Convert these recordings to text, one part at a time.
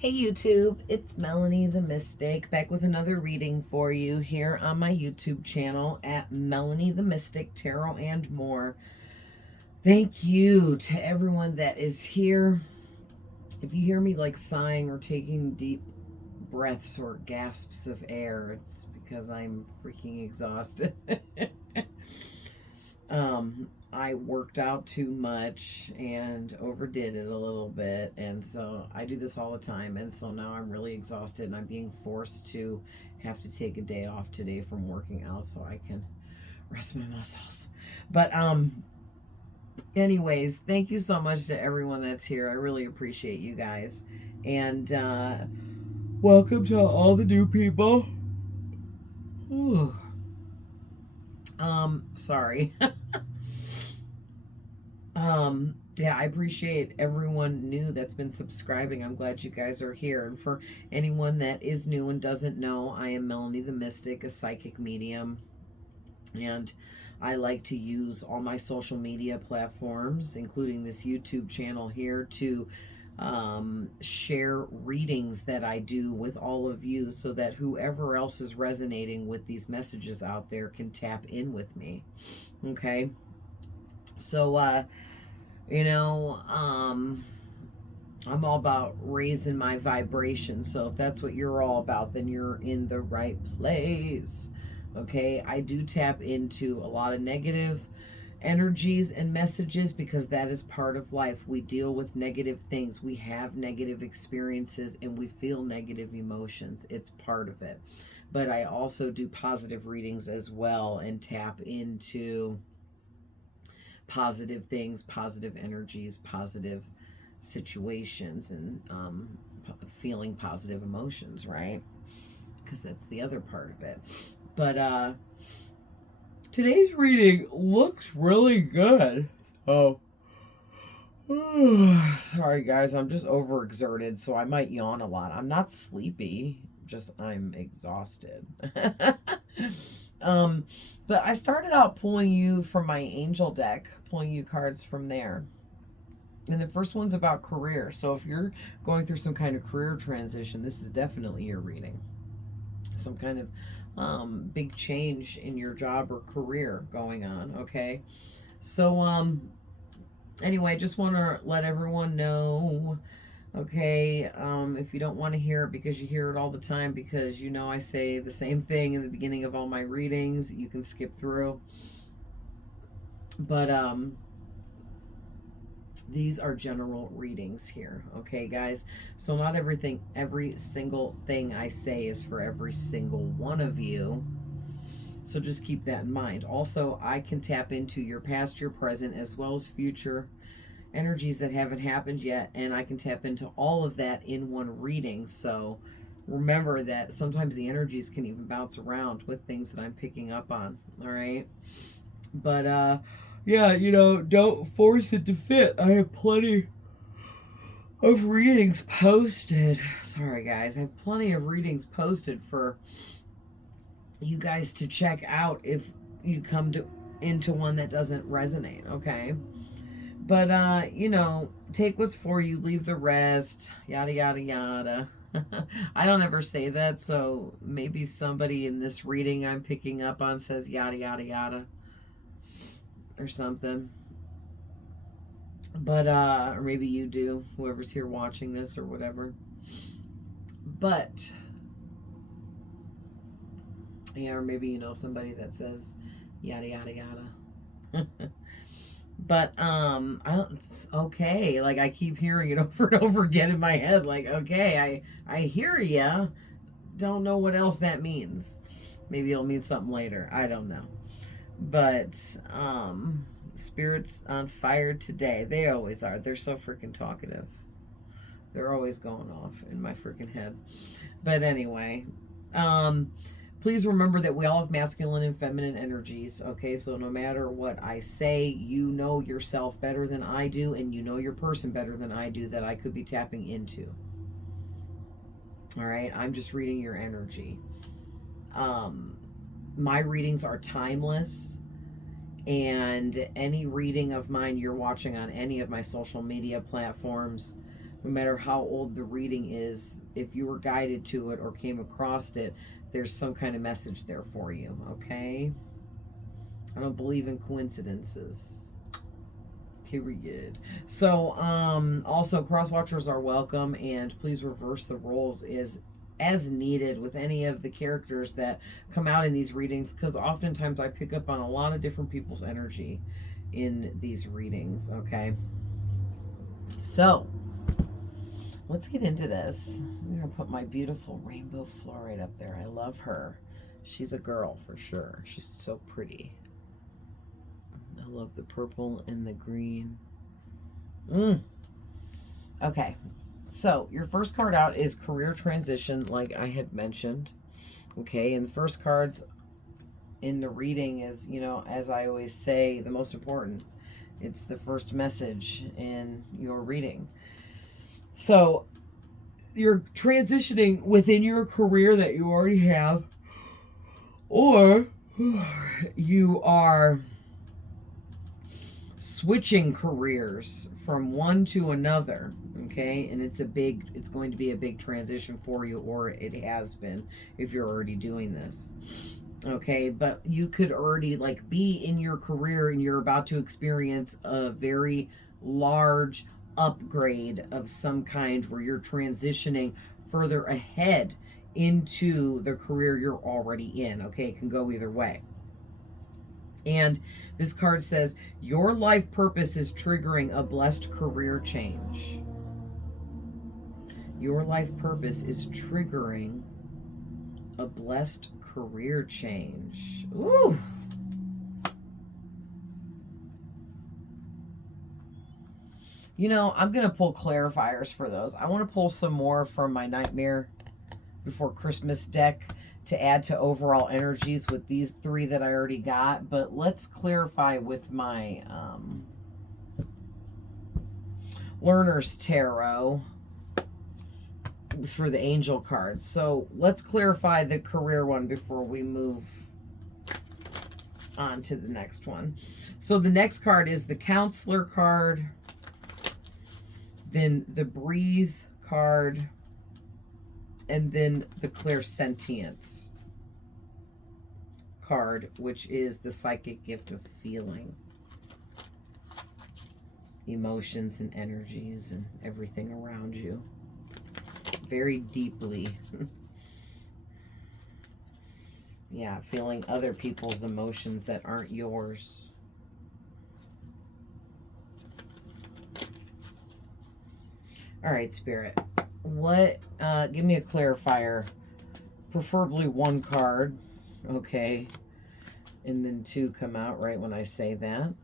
Hey YouTube, it's Melanie the Mystic back with another reading for you here on my YouTube channel at Melanie the Mystic Tarot and More. Thank you to everyone that is here. If you hear me like sighing or taking deep breaths or gasps of air, it's because I'm freaking exhausted. I worked out too much and overdid it a little bit, and so I do this all the time, and so now I'm really exhausted and I'm being forced to have to take a day off today from working out so I can rest my muscles. But anyways, thank you so much to everyone that's here. I really appreciate you guys, and welcome to all the new people. Ooh. Sorry. Yeah, I appreciate everyone new that's been subscribing. I'm glad you guys are here. And for anyone that is new and doesn't know, I am Melanie the Mystic, a psychic medium. And I like to use all my social media platforms, including this YouTube channel here, to share readings that I do with all of you so that whoever else is resonating with these messages out there can tap in with me. Okay? So, I'm all about raising my vibration. So if that's what you're all about, then you're in the right place. Okay, I do tap into a lot of negative energies and messages because that is part of life. We deal with negative things, we have negative experiences, and we feel negative emotions. It's part of it. But I also do positive readings as well and tap into positive things, positive energies, positive situations, and feeling positive emotions, right? Because that's the other part of it. But today's reading looks really good. Oh. Sorry guys, I'm just overexerted, so I might yawn a lot. I'm not sleepy, just I'm exhausted. But I started out pulling you from my angel deck, pulling you cards from there. And the first one's about career. So if you're going through some kind of career transition, this is definitely your reading. Some kind of big change in your job or career going on, okay? So anyway, I just want to let everyone know, okay, if you don't want to hear it because you hear it all the time, because you know I say the same thing in the beginning of all my readings, you can skip through. But these are general readings here, okay guys? So not every single thing I say is for every single one of you. So just keep that in mind. Also, I can tap into your past, your present, as well as future energies that haven't happened yet, and I can tap into all of that in one reading. So remember that sometimes the energies can even bounce around with things that I'm picking up on. All right, but yeah, don't force it to fit. I have plenty of readings posted. Sorry guys, I have plenty of readings posted for you guys to check out if you come into one that doesn't resonate. Okay, but take what's for you, leave the rest, yada yada yada. I don't ever say that, so maybe somebody in this reading I'm picking up on says yada yada yada or something. But or maybe you do, whoever's here watching this or whatever. But yeah, or maybe you know somebody that says yada yada yada. But I don't, it's okay. Like I keep hearing it over and over again in my head. Like, okay, I hear ya. Don't know what else that means. Maybe it'll mean something later. I don't know. But spirits on fire today. They always are. They're so freaking talkative. They're always going off in my freaking head. But anyway, please remember that we all have masculine and feminine energies, okay? So no matter what I say, you know yourself better than I do, and you know your person better than I do that I could be tapping into. All right? I'm just reading your energy. My readings are timeless, and any reading of mine you're watching on any of my social media platforms No matter how old the reading is, if you were guided to it or came across it, there's some kind of message there for you, okay? I don't believe in coincidences. Period. So, also cross watchers are welcome, and please reverse the roles as needed with any of the characters that come out in these readings, because oftentimes I pick up on a lot of different people's energy in these readings, okay? So, let's get into this. I'm going to put my beautiful rainbow fluorite up there. I love her. She's a girl for sure. She's so pretty. I love the purple and the green. Okay, so your first card out is career transition, like I had mentioned. Okay, and the first cards in the reading is, you know, as I always say, the most important. It's the first message in your reading. So you're transitioning within your career that you already have, or you are switching careers from one to another, okay? And it's going to be a big transition for you, or it has been if you're already doing this. Okay, but you could already like be in your career and you're about to experience a very large upgrade of some kind where you're transitioning further ahead into the career you're already in. Okay, it can go either way. And this card says, your life purpose is triggering a blessed career change. Your life purpose is triggering a blessed career change. Ooh. You know, I'm going to pull clarifiers for those. I want to pull some more from my Nightmare Before Christmas deck to add to overall energies with these three that I already got. But let's clarify with my Learner's Tarot for the angel cards. So let's clarify the career one before we move on to the next one. So the next card is the Counselor card, then the Breathe card, and then the Clairsentience card, which is the psychic gift of feeling emotions and energies and everything around you very deeply. Yeah, feeling other people's emotions that aren't yours. All right, Spirit. What, give me a clarifier. Preferably one card, okay? And then two come out right when I say that.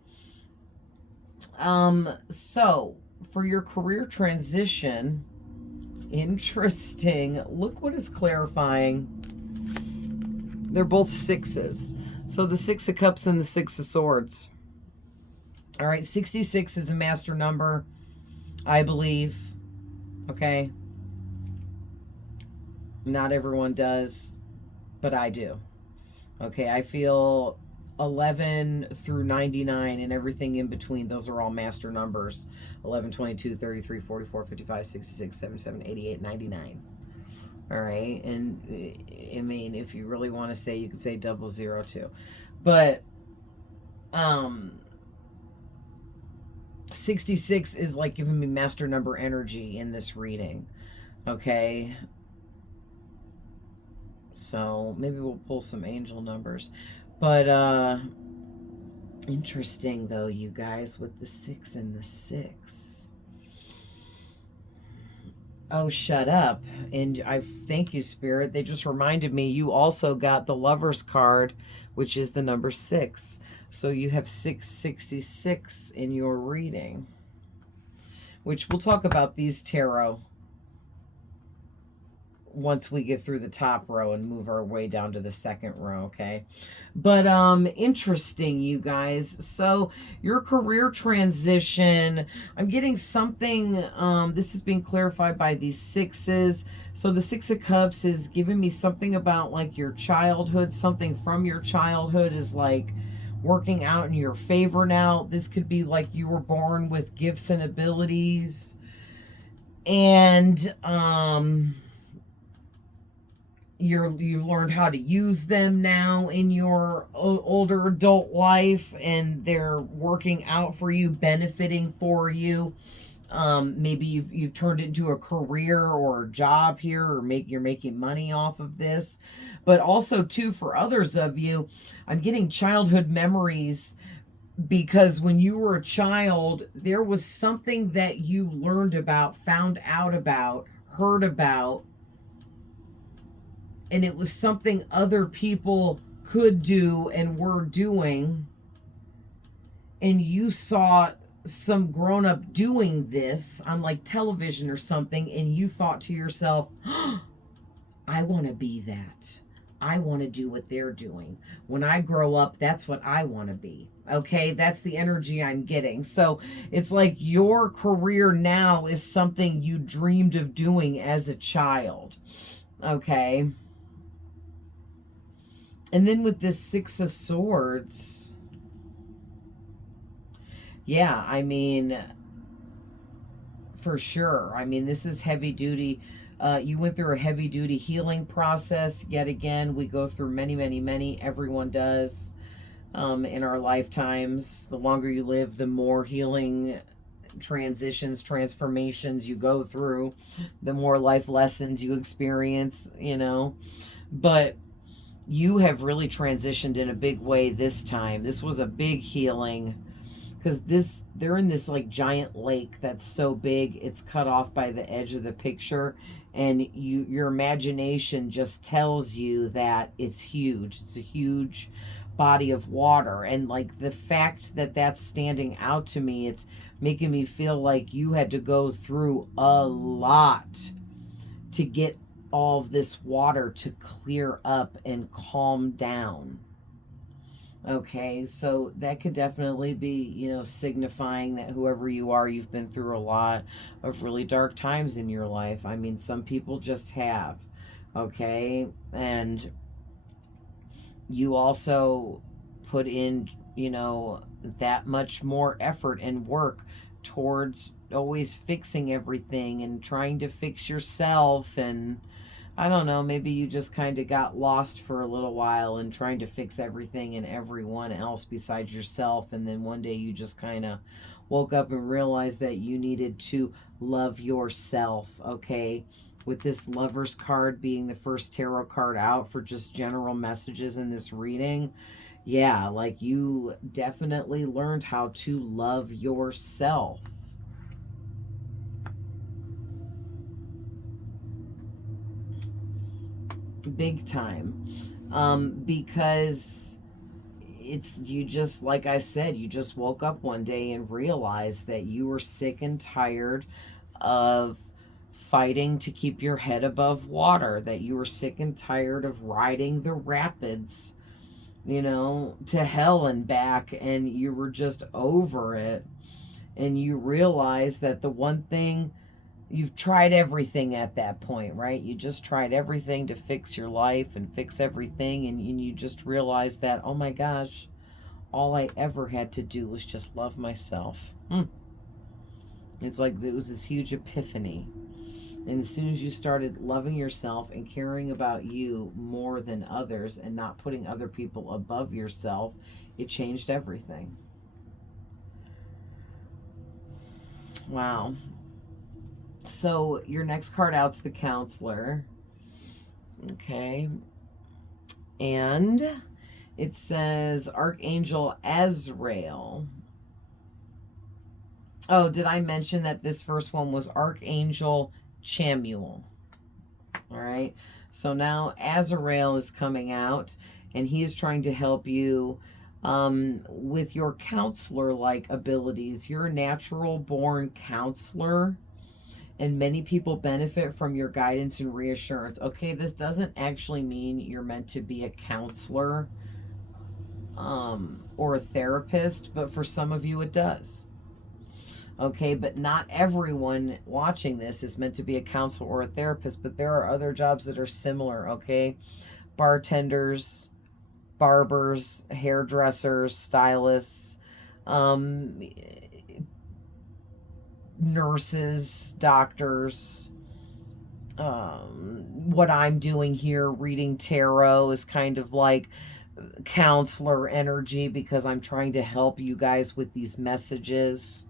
So, for your career transition, interesting. Look what is clarifying. They're both sixes. So the Six of Cups and the Six of Swords. All right, 66 is a master number, I believe. Okay. Not everyone does, but I do. Okay, I feel 11 through 99 and everything in between, those are all master numbers. 11, 22, 33, 44, 55, 66, 77, 88, 99. All right, and I mean, if you really want to say, you could say 00 too. But 66 is like giving me master number energy in this reading. Okay. So maybe we'll pull some angel numbers. But interesting though, you guys, with the 6 and the 6. Oh, shut up. And I thank you, Spirit. They just reminded me you also got the Lover's card, which is the number 6. So you have 666 in your reading, which we'll talk about these tarot once we get through the top row and move our way down to the second row, okay? But interesting, you guys. So your career transition, I'm getting something, this is being clarified by these sixes. So the Six of Cups is giving me something about like your childhood, something from your childhood is like working out in your favor now. This could be like you were born with gifts and abilities. And you've learned how to use them now in your older adult life, and they're working out for you, benefiting for you. Maybe you've turned it into a career or a job here, or you're making money off of this. But also too, for others of you, I'm getting childhood memories, because when you were a child, there was something that you learned about, found out about, heard about, and it was something other people could do and were doing, and you saw some grown up doing this on like television or something, and you thought to yourself, oh, I want to be that. I want to do what they're doing. When I grow up, that's what I want to be. Okay, that's the energy I'm getting. So it's like your career now is something you dreamed of doing as a child. Okay. And then with this Six of Swords, yeah, I mean, for sure. I mean, this is heavy duty. You went through a heavy duty healing process. Yet again, we go through many. Everyone does in our lifetimes. The longer you live, the more healing transitions, transformations you go through, the more life lessons you experience, you know. But you have really transitioned in a big way this time. This was a big healing, because they're in this like giant lake that's so big it's cut off by the edge of the picture, and your imagination just tells you that it's huge. It's a huge body of water, and like the fact that that's standing out to me, it's making me feel like you had to go through a lot to get all of this water to clear up and calm down. Okay, so that could definitely be, you know, signifying that whoever you are, you've been through a lot of really dark times in your life. I mean, some people just have. Okay, and you also put in, you know, that much more effort and work towards always fixing everything and trying to fix yourself. And I don't know, maybe you just kind of got lost for a little while and trying to fix everything and everyone else besides yourself. And then one day you just kind of woke up and realized that you needed to love yourself, okay? With this Lover's card being the first tarot card out for just general messages in this reading, yeah, like you definitely learned how to love yourself. Big time. Because it's, you just, like I said, you just woke up one day and realized that you were sick and tired of fighting to keep your head above water, that you were sick and tired of riding the rapids, you know, to hell and back, and you were just over it. And you realized that the one thing, you've tried everything at that point, right? You just tried everything to fix your life and fix everything, and you just realized that, oh my gosh, all I ever had to do was just love myself. It's like it was this huge epiphany. And as soon as you started loving yourself and caring about you more than others and not putting other people above yourself, it changed everything. Wow. So your next card out's the Counselor. Okay. And it says Archangel Azrael. Oh, did I mention that this first one was Archangel Chamuel? All right. So now Azrael is coming out, and he is trying to help you with your counselor-like abilities. You're a natural-born counselor, and many people benefit from your guidance and reassurance. Okay, this doesn't actually mean you're meant to be a counselor or a therapist, but for some of you it does. Okay, but not everyone watching this is meant to be a counselor or a therapist, but there are other jobs that are similar, okay? Bartenders, barbers, hairdressers, stylists, nurses, doctors. What I'm doing here, reading tarot, is kind of like counselor energy because I'm trying to help you guys with these messages.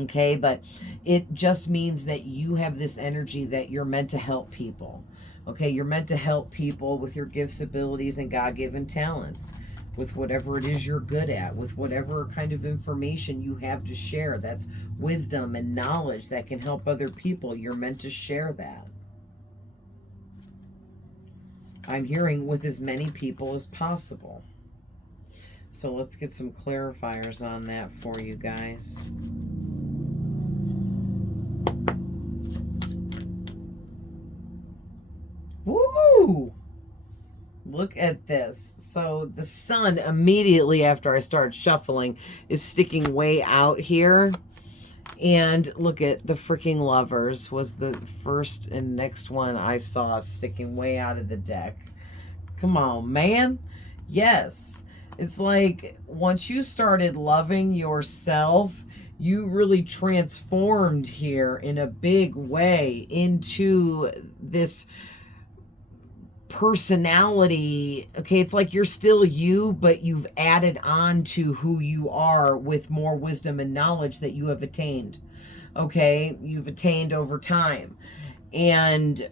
Okay, but it just means that you have this energy that you're meant to help people. Okay, you're meant to help people with your gifts, abilities, and God-given talents, with whatever it is you're good at, with whatever kind of information you have to share. That's wisdom and knowledge that can help other people. You're meant to share that. I'm hearing with as many people as possible. So let's get some clarifiers on that for you guys. Woo! Look at this. So the sun, immediately after I started shuffling, is sticking way out here. And look at the freaking Lovers was the first and next one I saw sticking way out of the deck. Come on, man. Yes. It's like once you started loving yourself, you really transformed here in a big way into this personality. Okay, it's like you're still you, but you've added on to who you are with more wisdom and knowledge that you have attained. Okay, you've attained over time, and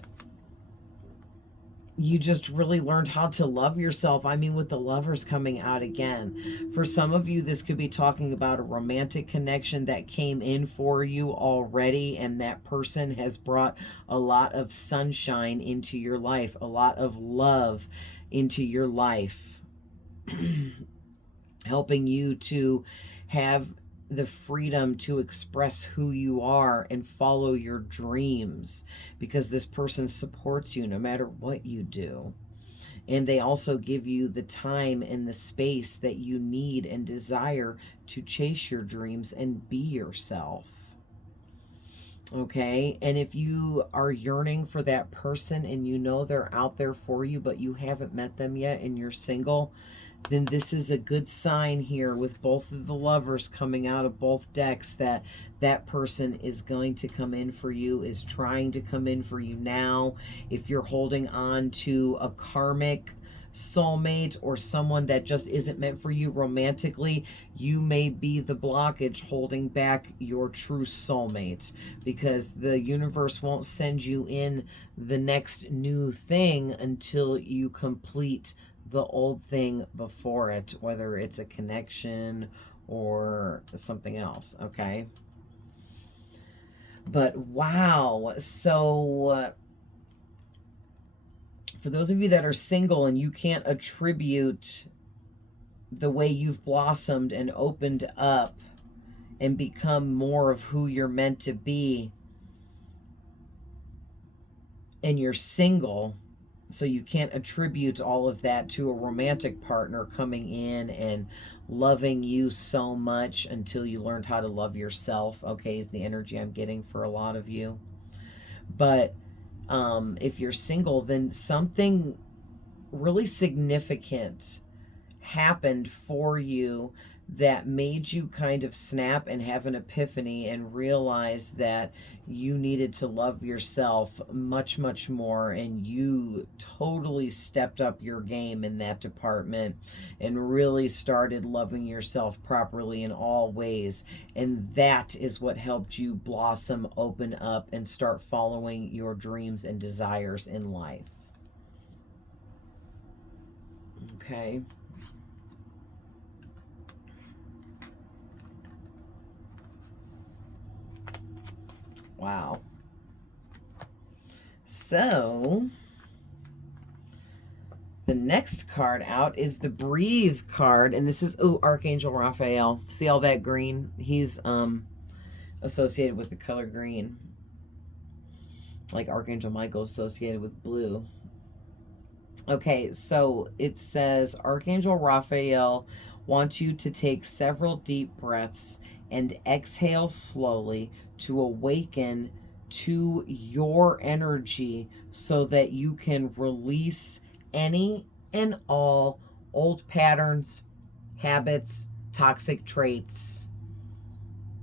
you just really learned how to love yourself. I mean, with the Lovers coming out again, for some of you, this could be talking about a romantic connection that came in for you already, and that person has brought a lot of sunshine into your life, a lot of love into your life, helping you to have the freedom to express who you are and follow your dreams, because this person supports you no matter what you do. And they also give you the time and the space that you need and desire to chase your dreams and be yourself. Okay, and if you are yearning for that person and you know they're out there for you, but you haven't met them yet and you're single, then this is a good sign here with both of the Lovers coming out of both decks that that person is going to come in for you, is trying to come in for you now. If you're holding on to a karmic soulmate or someone that just isn't meant for you romantically, you may be the blockage holding back your true soulmate, because the universe won't send you in the next new thing until you complete the old thing before it, whether it's a connection or something else. Okay, but wow. So for those of you that are single and you can't attribute the way you've blossomed and opened up and become more of who you're meant to be, and you're single, so you can't attribute all of that to a romantic partner coming in and loving you so much until you learned how to love yourself, okay, is the energy I'm getting for a lot of you. But if you're single, then something really significant happened for you that made you kind of snap and have an epiphany and realize that you needed to love yourself much, much more, and you totally stepped up your game in that department and really started loving yourself properly in all ways. And that is what helped you blossom, open up, and start following your dreams and desires in life. Okay. Wow. So the next card out is the Breathe card, and this is Archangel Raphael. See all that green? He's associated with the color green, like Archangel Michael associated with blue. Okay, so it says Archangel Raphael wants you to take several deep breaths and exhale slowly to awaken to your energy so that you can release any and all old patterns, habits, toxic traits,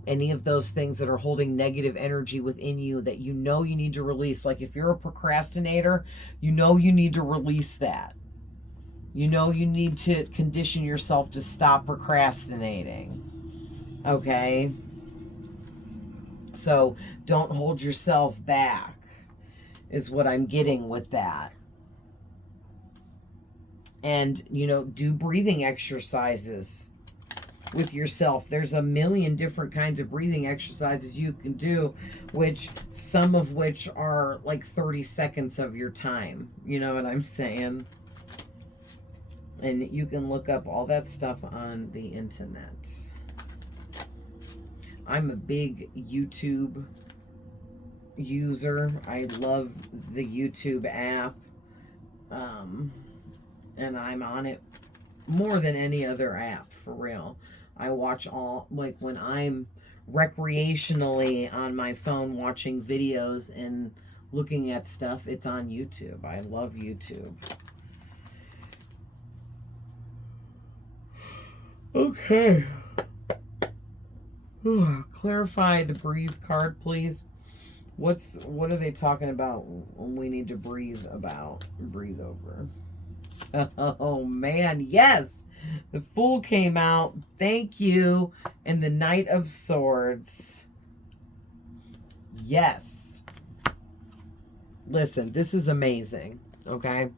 any of those things that are holding negative energy within you that you know you need to release. Like if you're a procrastinator, you know you need to release that. You know you need to condition yourself to stop procrastinating. Okay? So don't hold yourself back, is what I'm getting with that. And, you know, do breathing exercises with yourself. There's a million different kinds of breathing exercises you can do, which some of which are like 30 seconds of your time. You know what I'm saying? And you can look up all that stuff on the internet. I'm a big YouTube user. I love the YouTube app. And I'm on it more than any other app, for real. I watch all, like when I'm recreationally on my phone watching videos and looking at stuff, it's on YouTube. I love YouTube. Okay. Clarify the breathe card, please. What are they talking about when we need to breathe over? Oh man, yes. The Fool came out. Thank you. And the Knight of Swords. Yes. Listen, this is amazing. Okay.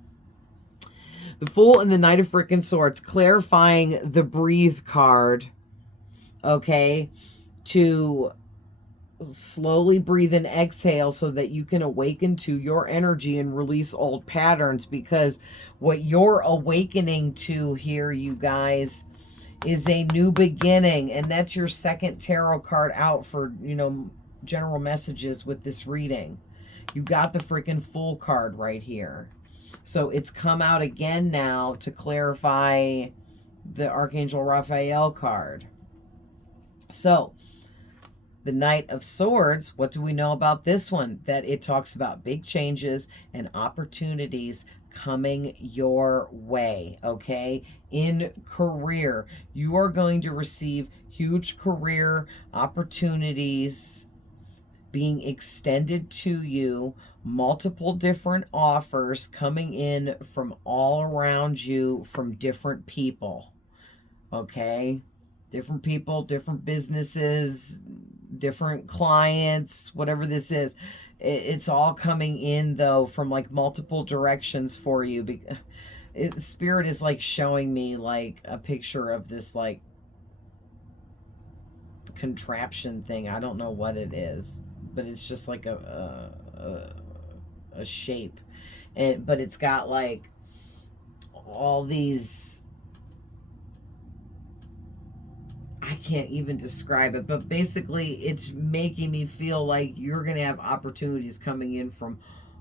The Fool and the Knight of freaking Swords, clarifying the breathe card. Okay. To slowly breathe and exhale so that you can awaken to your energy and release old patterns, because what you're awakening to here, you guys, is a new beginning. And that's your second tarot card out for, you know, general messages with this reading. You got the freaking Fool card right here. So it's come out again now to clarify the Archangel Raphael card. So the Knight of Swords, what do we know about this one? That it talks about big changes and opportunities coming your way, okay? In career, you are going to receive huge career opportunities being extended to you, multiple different offers coming in from all around you from different people, okay? Different people, different businesses, different clients, whatever this is. It's all coming in, though, from like multiple directions for you. Spirit is like showing me like a picture of this like contraption thing. I don't know what it is, but it's just like a shape. But it's got like all these, I can't even describe it, but basically it's making me feel like you're going to have opportunities coming in from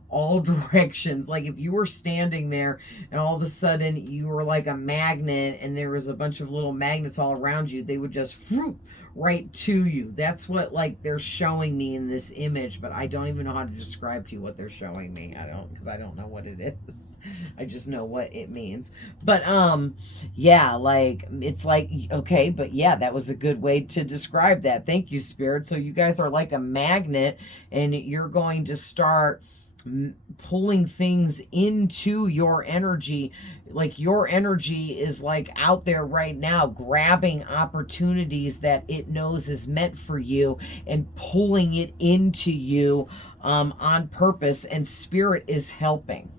all directions. Like if you were standing there and all of a sudden you were like a magnet and there was a bunch of little magnets all around you, they would just whoop right to you. That's what like they're showing me in this image, but I don't even know how to describe to you what they're showing me. Because I don't know what it is. I just know what it means. But yeah, like it's like, okay, but yeah, that was a good way to describe that. Thank you, Spirit. So you guys are like a magnet and you're going to start pulling things into your energy. Like your energy is like out there right now grabbing opportunities that it knows is meant for you and pulling it into you on purpose, and Spirit is helping.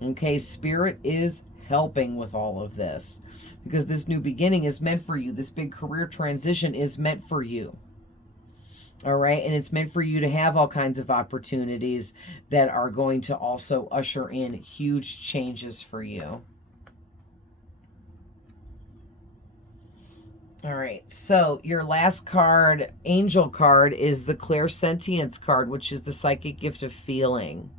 Okay, Spirit is helping with all of this because this new beginning is meant for you. This big career transition is meant for you. All right. And it's meant for you to have all kinds of opportunities that are going to also usher in huge changes for you. All right. So your last card, angel card, is the clairsentience card, which is the psychic gift of feeling.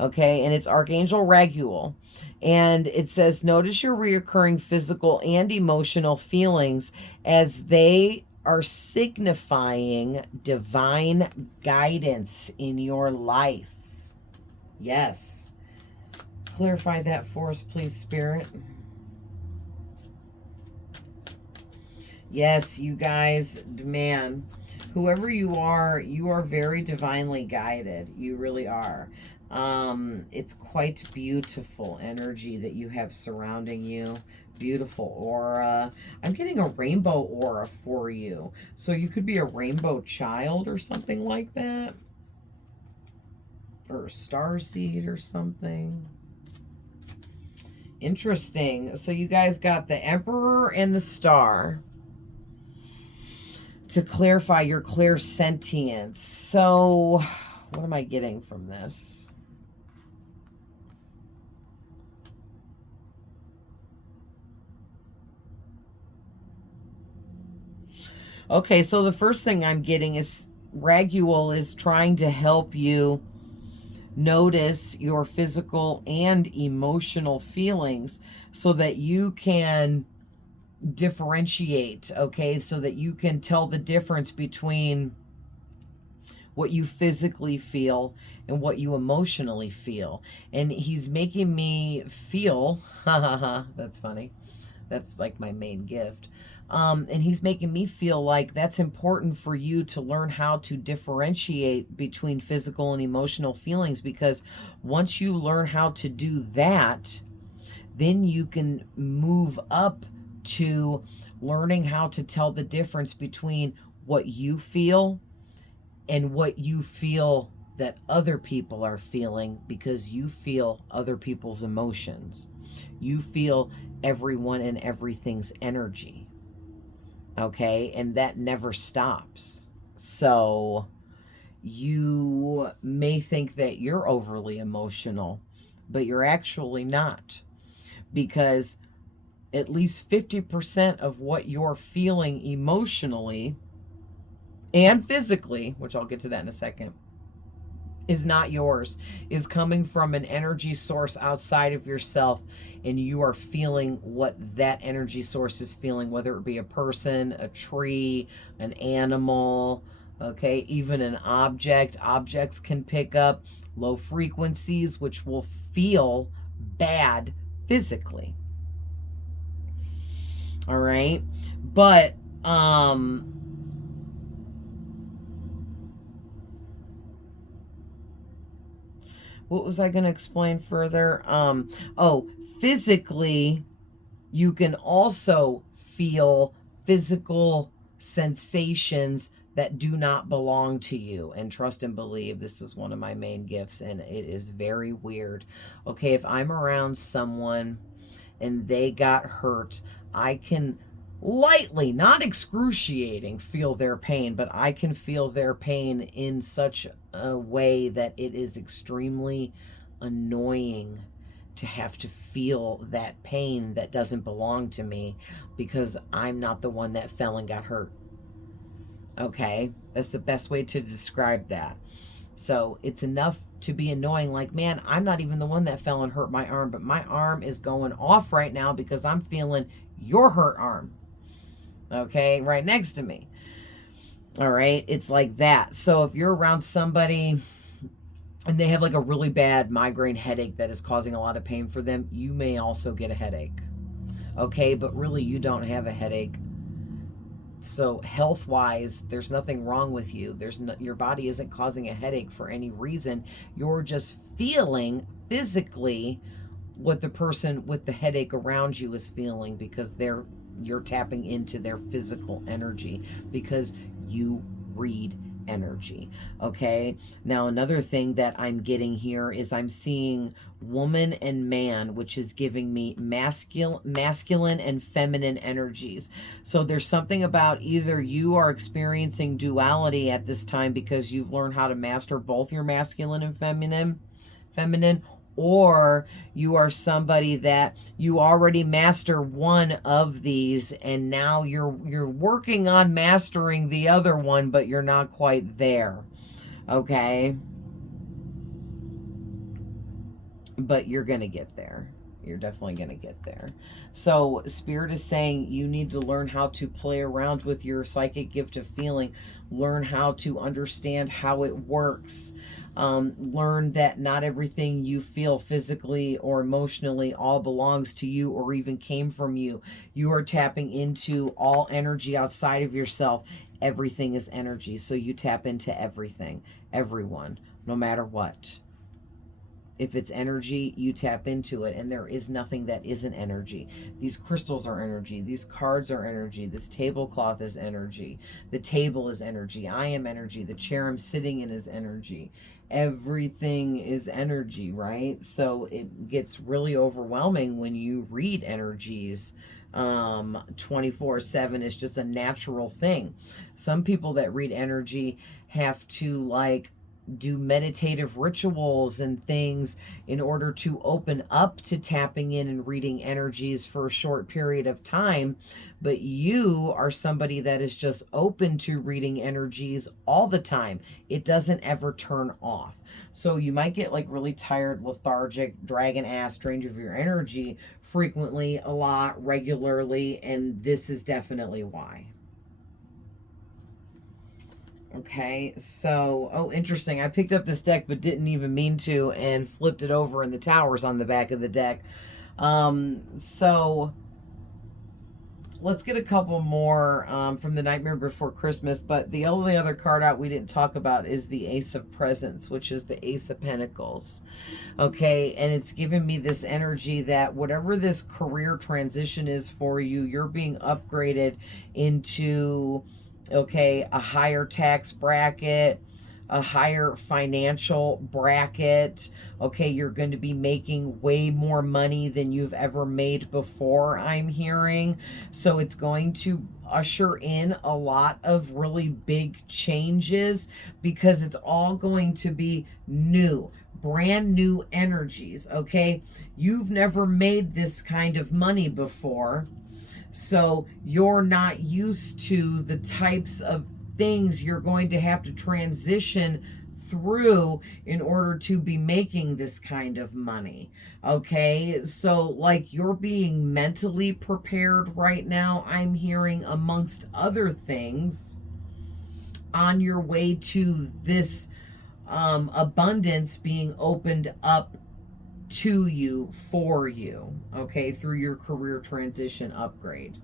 Okay. And it's Archangel Ragu. And it says, notice your reoccurring physical and emotional feelings as they are signifying divine guidance in your life. Yes. Clarify that for us, please, Spirit. Yes, you guys, man, whoever you are very divinely guided. You really are. It's quite beautiful energy that you have surrounding you. Beautiful aura. I'm getting a rainbow aura for you. So you could be a rainbow child or something like that. Or a star seed or something. Interesting. So you guys got the Emperor and the Star to clarify your clairsentience. So what am I getting from this? Okay, so the first thing I'm getting is Ragu is trying to help you notice your physical and emotional feelings so that you can differentiate, okay? So that you can tell the difference between what you physically feel and what you emotionally feel. And he's making me feel, that's funny. That's like my main gift. And he's making me feel like that's important for you to learn how to differentiate between physical and emotional feelings, because once you learn how to do that, then you can move up to learning how to tell the difference between what you feel and what you feel that other people are feeling, because you feel other people's emotions. You feel everyone and everything's energy. Okay? And that never stops. So you may think that you're overly emotional, but you're actually not. Because at least 50% of what you're feeling emotionally and physically, which I'll get to that in a second, is not yours, is coming from an energy source outside of yourself, and you are feeling what that energy source is feeling, whether it be a person, a tree, an animal, okay, even an object. Objects can pick up low frequencies, which will feel bad physically. All right. But what was I going to explain further? Physically, you can also feel physical sensations that do not belong to you. And trust and believe, this is one of my main gifts, and it is very weird. Okay, if I'm around someone and they got hurt, I can lightly, not excruciating, feel their pain, but I can feel their pain in such a way that it is extremely annoying to have to feel that pain that doesn't belong to me, because I'm not the one that fell and got hurt. Okay, that's the best way to describe that. So it's enough to be annoying, like, man, I'm not even the one that fell and hurt my arm, but my arm is going off right now because I'm feeling your hurt arm, okay, right next to me. All right, it's like that. So if you're around somebody and they have like a really bad migraine headache that is causing a lot of pain for them, you may also get a headache. Okay, but really you don't have a headache. So health-wise, there's nothing wrong with you. Your body isn't causing a headache for any reason. You're just feeling physically what the person with the headache around you is feeling, because you're tapping into their physical energy, because you read energy. Okay, now another thing that I'm getting here is I'm seeing woman and man, which is giving me masculine and feminine energies. So there's something about either you are experiencing duality at this time because you've learned how to master both your masculine and feminine, or you are somebody that you already master one of these and now you're working on mastering the other one, but you're not quite there. Okay? But you're going to get there. You're definitely going to get there. So Spirit is saying you need to learn how to play around with your psychic gift of feeling. Learn how to understand how it works. Learn that not everything you feel physically or emotionally all belongs to you or even came from you. You are tapping into all energy outside of yourself. Everything is energy. So you tap into everything, everyone, no matter what. If it's energy, you tap into it, and there is nothing that isn't energy. These crystals are energy. These cards are energy. This tablecloth is energy. The table is energy. I am energy. The chair I'm sitting in is energy. Everything is energy, right? So it gets really overwhelming when you read energies 24/7. It's just a natural thing. Some people that read energy have to like do meditative rituals and things in order to open up to tapping in and reading energies for a short period of time. But you are somebody that is just open to reading energies all the time. It doesn't ever turn off. So you might get like really tired, lethargic, dragging ass, drained of your energy frequently, a lot, regularly, and this is definitely why. Okay, so, oh, interesting. I picked up this deck but didn't even mean to and flipped it over, and the tower's on the back of the deck. So let's get a couple more from the Nightmare Before Christmas. But the only other card out we didn't talk about is the Ace of Presents, which is the Ace of Pentacles. Okay, and it's given me this energy that whatever this career transition is for you, you're being upgraded into, okay, a higher tax bracket, a higher financial bracket. Okay, you're going to be making way more money than you've ever made before, I'm hearing. So it's going to usher in a lot of really big changes because it's all going to be new, brand new energies. Okay, you've never made this kind of money before. So you're not used to the types of things you're going to have to transition through in order to be making this kind of money. Okay, so like you're being mentally prepared right now, I'm hearing, amongst other things, on your way to this abundance being opened up to you, for you, okay, through your career transition upgrade.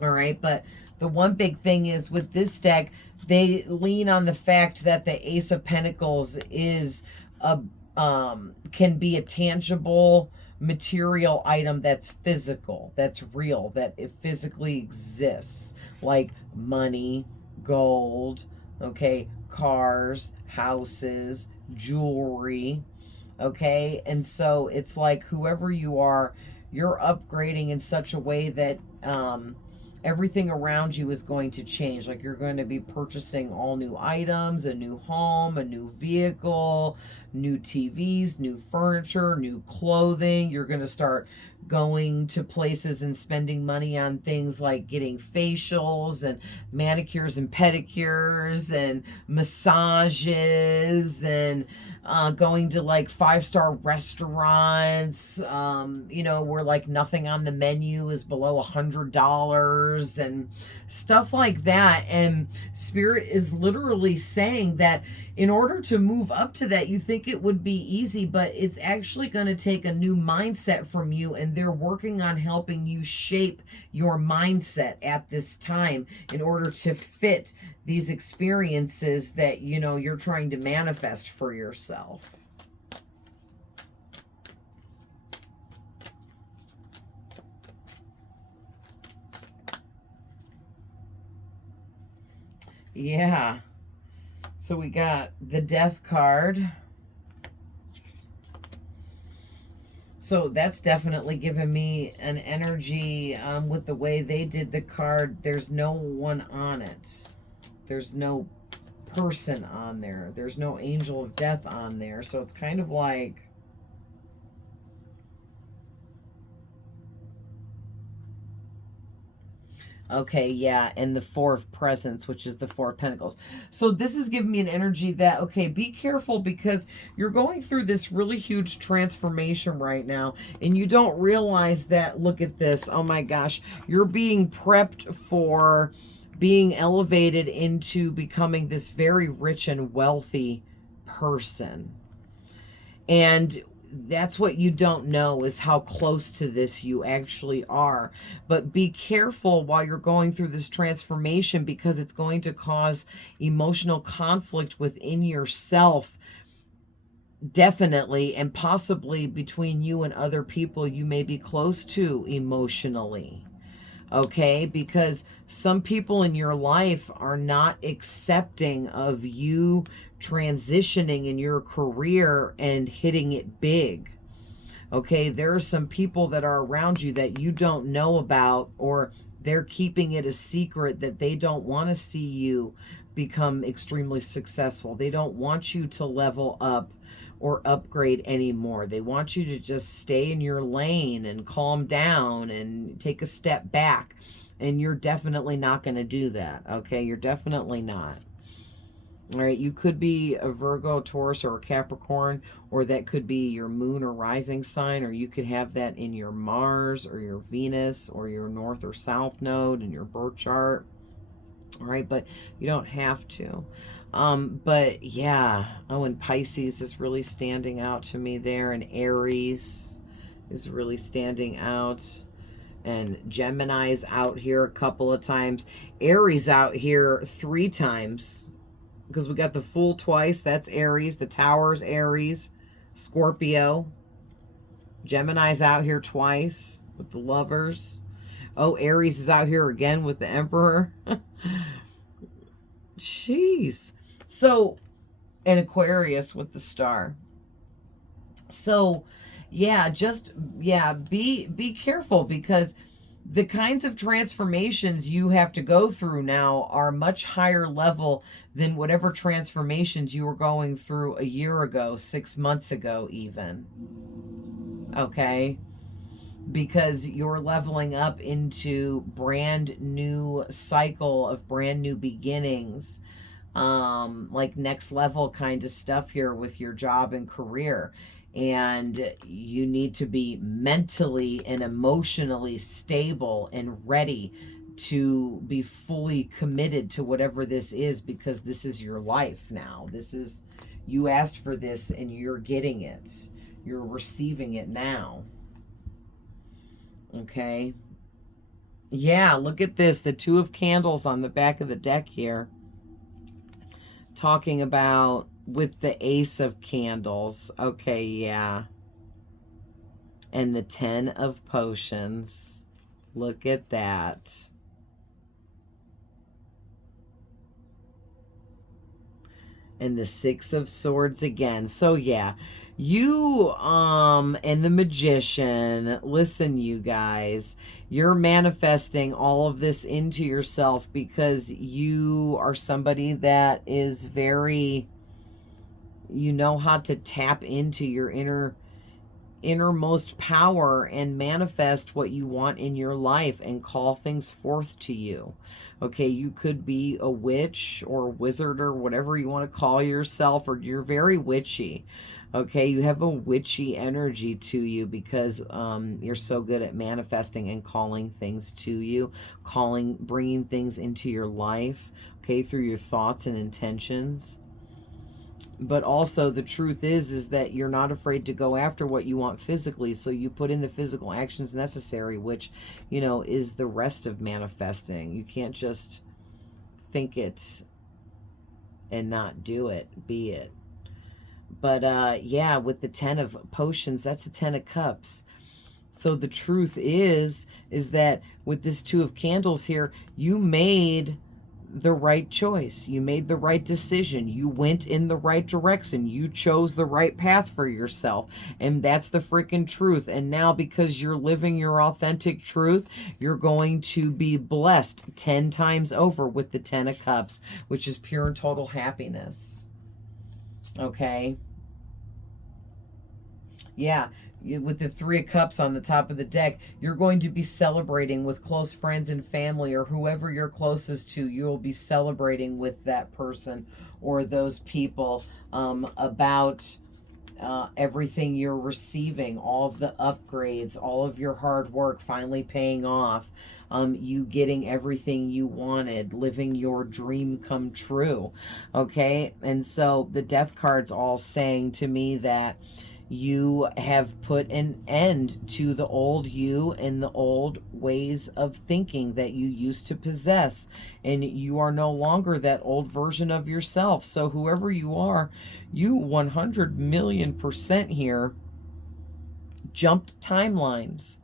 All right, but the one big thing is with this deck, they lean on the fact that the Ace of Pentacles is a can be a tangible material item that's physical, that's real, that it physically exists, like money, gold, okay, cars, houses, jewelry. Okay, and so it's like whoever you are, you're upgrading in such a way that everything around you is going to change. Like you're going to be purchasing all new items, a new home, a new vehicle, new TVs, new furniture, new clothing. You're going to start going to places and spending money on things like getting facials and manicures and pedicures and massages and going to like 5-star restaurants, you know, where like nothing on the menu is below $100 and stuff like that. And Spirit is literally saying that in order to move up to that, you think it would be easy, but it's actually going to take a new mindset from you, and they're working on helping you shape your mindset at this time in order to fit these experiences that, you know, you're trying to manifest for yourself. Yeah. So we got the Death card. So that's definitely given me an energy with the way they did the card. There's no one on it. There's no person on there. There's no angel of death on there. So it's kind of like, okay, yeah, and the Four of Presents, which is the Four of Pentacles. So this is giving me an energy that, okay, be careful because you're going through this really huge transformation right now, and you don't realize that, look at this, oh my gosh, you're being prepped for being elevated into becoming this very rich and wealthy person. And that's what you don't know, is how close to this you actually are. But be careful while you're going through this transformation, because it's going to cause emotional conflict within yourself, definitely, and possibly between you and other people you may be close to emotionally. Okay, because some people in your life are not accepting of you transitioning in your career and hitting it big. Okay, there are some people that are around you that you don't know about, or they're keeping it a secret, that they don't want to see you become extremely successful. They don't want you to level up or upgrade anymore. They want you to just stay in your lane and calm down and take a step back. And you're definitely not going to do that. Okay, you're definitely not. All right, you could be a Virgo, Taurus, or a Capricorn, or that could be your moon or rising sign, or you could have that in your Mars or your Venus or your north or south node in your birth chart. All right, but you don't have to. But yeah, oh, and Pisces is really standing out to me there, and Aries is really standing out, and Gemini's out here a couple of times. Aries out here 3 times, because we got the Fool twice. That's Aries. The Tower's Aries. Scorpio. Gemini's out here twice with the Lovers. Oh, Aries is out here again with the Emperor. Jeez. So, and Aquarius with the Star. So, yeah, just, yeah, be careful, because the kinds of transformations you have to go through now are much higher level than whatever transformations you were going through a year ago, 6 months ago even. Okay? Because you're leveling up into brand new cycle of brand new beginnings, like next level kind of stuff here with your job and career. And you need to be mentally and emotionally stable and ready to be fully committed to whatever this is, because this is your life now. This is, you asked for this and you're getting it. You're receiving it now. Okay. Yeah, look at this. The 2 of Candles on the back of the deck here. Talking about with the Ace of Candles. Okay, yeah. And the 10 of Potions. Look at that. And the 6 of Swords again. So yeah, you and the Magician, listen, you guys, you're manifesting all of this into yourself because you are somebody that is very, you know how to tap into your innermost power and manifest what you want in your life and call things forth to you. Okay, you could be a witch or a wizard or whatever you want to call yourself, or you're very witchy. Okay, you have a witchy energy to you because you're so good at manifesting and calling things to you, bringing things into your life, okay, through your thoughts and intentions. But also the truth is that you're not afraid to go after what you want physically. So you put in the physical actions necessary, which, you know, is the rest of manifesting. You can't just think it and not do it, be it. But yeah, with the 10 of Potions, that's the 10 of Cups. So the truth is that with this 2 of Candles here, you made the right choice. You made the right decision. You went in the right direction. You chose the right path for yourself. And that's the freaking truth. And now, because you're living your authentic truth, you're going to be blessed 10 times over with the 10 of Cups, which is pure and total happiness. Okay? Yeah. With the 3 of Cups on the top of the deck, you're going to be celebrating with close friends and family, or whoever you're closest to. You'll be celebrating with that person or those people about everything you're receiving, all of the upgrades, all of your hard work finally paying off, you getting everything you wanted, living your dream come true. Okay, and so the death card's all saying to me that you have put an end to the old you and the old ways of thinking that you used to possess. And you are no longer that old version of yourself. So whoever you are, you 100,000,000% here jumped timelines.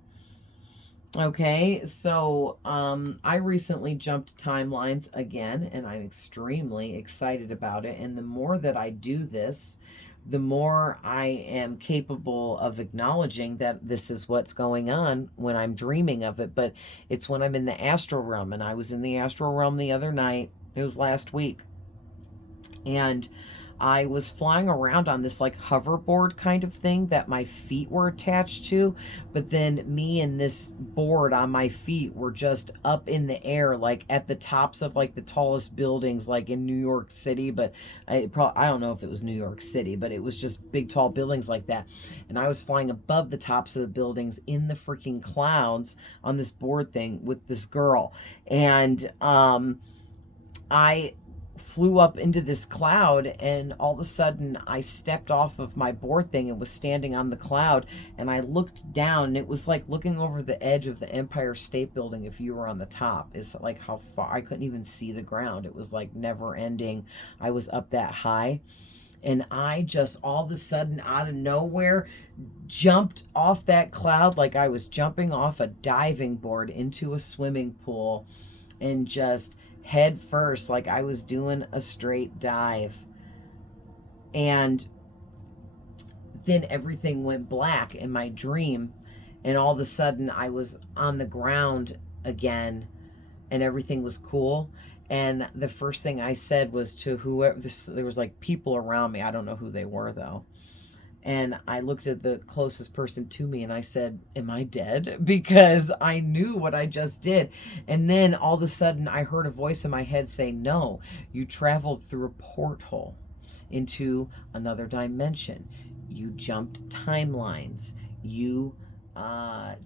Okay, so I recently jumped timelines again, and I'm extremely excited about it. And the more that I do this, the more I am capable of acknowledging that this is what's going on when I'm dreaming of it. But it's when I'm in the astral realm, and I was in the astral realm the other night. It was last week. And I was flying around on this like hoverboard kind of thing that my feet were attached to, but then me and this board on my feet were just up in the air, like at the tops of like the tallest buildings, like in New York City. But I don't know if it was New York City, but it was just big tall buildings like that. And I was flying above the tops of the buildings in the freaking clouds on this board thing with this girl. And I flew up into this cloud, and all of a sudden I stepped off of my board thing and was standing on the cloud, and I looked down, and it was like looking over the edge of the Empire State Building if you were on the top. It's like how far I couldn't even see the ground. It was like never ending. I was up that high, and I just all of a sudden out of nowhere jumped off that cloud like I was jumping off a diving board into a swimming pool, and just head first, like I was doing a straight dive. And then everything went black in my dream, and all of a sudden I was on the ground again, and everything was cool. And the first thing I said was to whoever there was like people around me, I don't know who they were though, and I looked at the closest person to me and I said, am I dead? Because I knew what I just did. And then all of a sudden I heard a voice in my head say, no, you traveled through a porthole into another dimension. You jumped timelines. You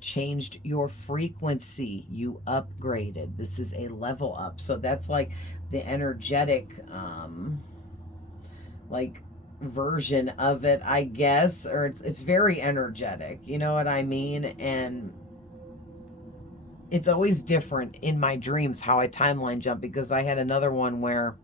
changed your frequency. You upgraded. This is a level up. So that's like the energetic, like version of it, I guess, or it's very energetic, you know what I mean? And it's always different in my dreams how I timeline jump, because I had another one where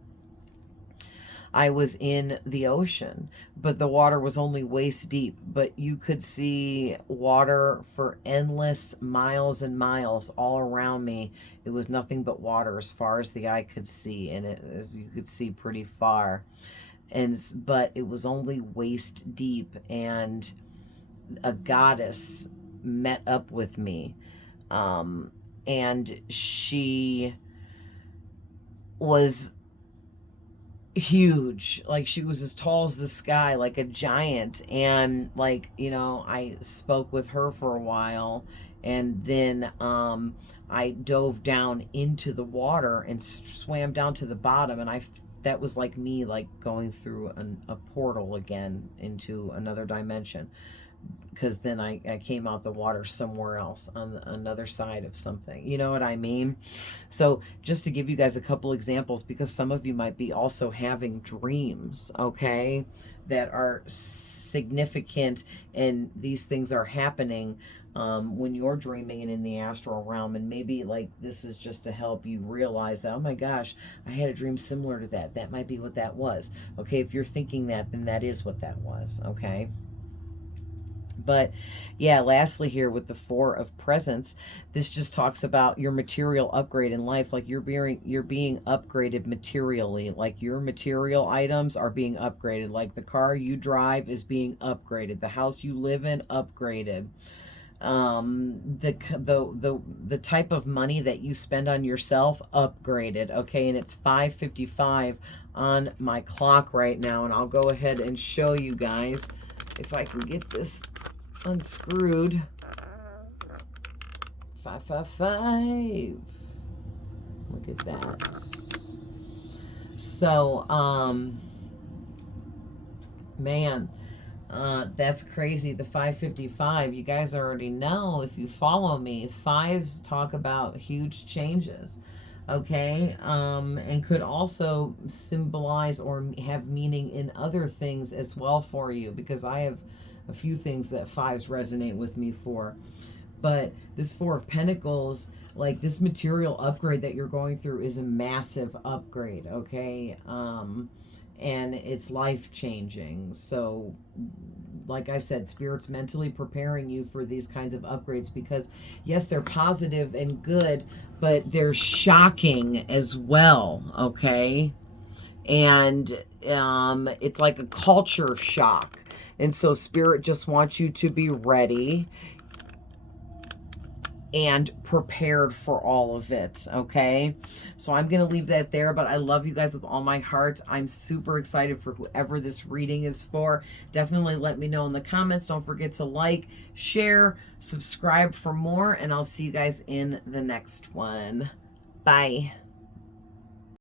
I was in the ocean, but the water was only waist deep, but you could see water for endless miles and miles all around me. It was nothing but water as far as the eye could see, and as you could see pretty far. But it was only waist deep, and a goddess met up with me, and she was huge. Like, she was as tall as the sky, like a giant. And like, you know, I spoke with her for a while, and then I dove down into the water and swam down to the bottom, and that was like me, like going through a portal again into another dimension, because then I came out the water somewhere else on another side of something. You know what I mean? So just to give you guys a couple examples, because some of you might be also having dreams, okay, that are significant, and these things are happening when you're dreaming and in the astral realm. And maybe like this is just to help you realize that, oh my gosh, I had a dream similar to that. That might be what that was. Okay, if you're thinking that, then that is what that was. Okay. But yeah, lastly here with the Four of Presents, this just talks about your material upgrade in life. Like you're being upgraded materially, like your material items are being upgraded. Like the car you drive is being upgraded. The house you live in, upgraded. The type of money that you spend on yourself, upgraded. Okay, and it's 5:55 on my clock right now, and I'll go ahead and show you guys if I can get this unscrewed. 555. Look at that. So man, That's crazy. The 555, you guys already know if you follow me, fives talk about huge changes. Okay, and could also symbolize or have meaning in other things as well for you, because I have a few things that fives resonate with me for. But this Four of Pentacles, like this material upgrade that you're going through is a massive upgrade, okay? And it's life changing. So like I said, Spirit's mentally preparing you for these kinds of upgrades, because yes, they're positive and good, but they're shocking as well, okay? And it's like a culture shock. And so Spirit just wants you to be ready and prepared for all of it, okay? So I'm going to leave that there, but I love you guys with all my heart. I'm super excited for whoever this reading is for. Definitely let me know in the comments. Don't forget to like, share, subscribe for more, and I'll see you guys in the next one. Bye.